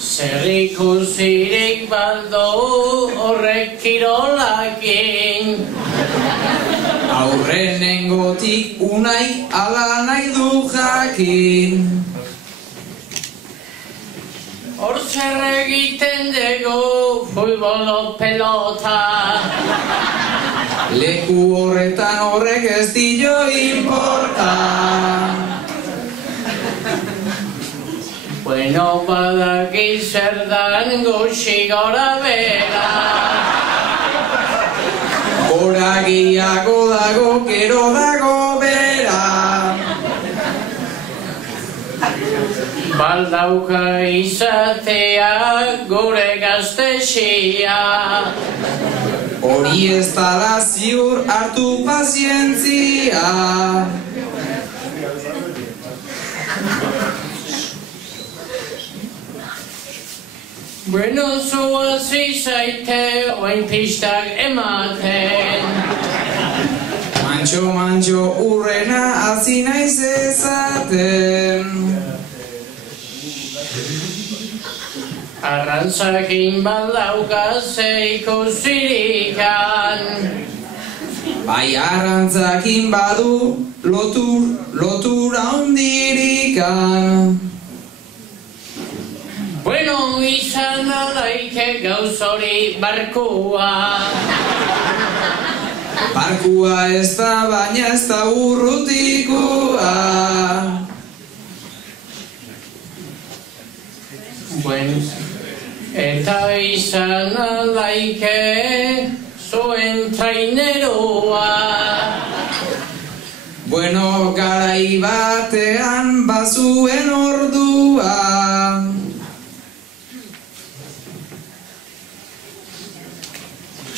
Zer ikusirik baldo horrek kirolakin. Aurrenengotik Unai ala nahi du jakin. Hor zer egiten dugu futbolo pelota. Leku horretan horrek ez dio importa. Bueno, badaki zer dan gutxi gora bera. Gora gehiago dago, gero dago bera. Baldauka izatea gure gaztexia. Hori ez dala ziur hartu pazientzia. Bueno, zuazi zaite oain pistak ematen. Mantxo urrena hasi naiz ezaten. Arrantzakin baldauka zeikosirikan. Bai arrantzakin badu lotura hundirikan. Bueno, izan alaike gauz hori barkua. Barkua ez da baina ez da urrutikua. Bueno, eta izan alaike zuen trainerua. Bueno, garai batean bazuen ordua.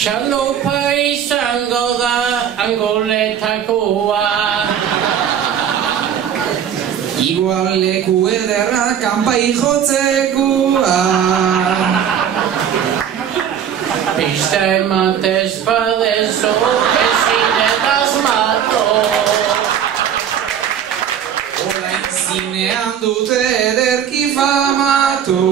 Txalopa izango da angoletakoa. Igual leku ederra kanpai jotzekoa. Pista ematez badezo ezin asmatu. Orain zinean dute ederki famatu.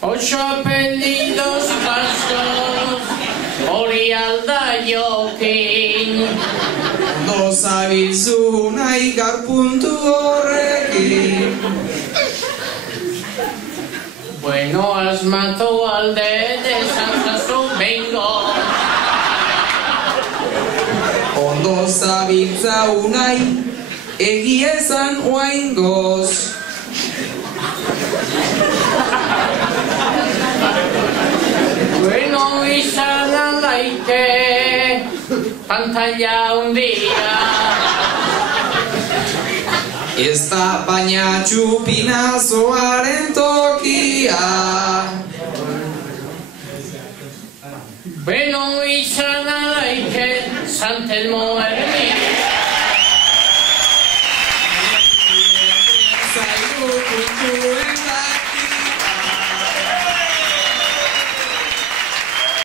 Ocho apellidos vascos, hori alda jokin. Ondo zabilzu nahi gaur puntu horrekin. Bueno, asmatu alde desantzazu bengo. Ondo zabiltza unai egia esan oaingoz. Bueno, izan alaike pantalla hundia. Ez da baina txupinazoaren tokia. Bueno, izan alaike San Telmo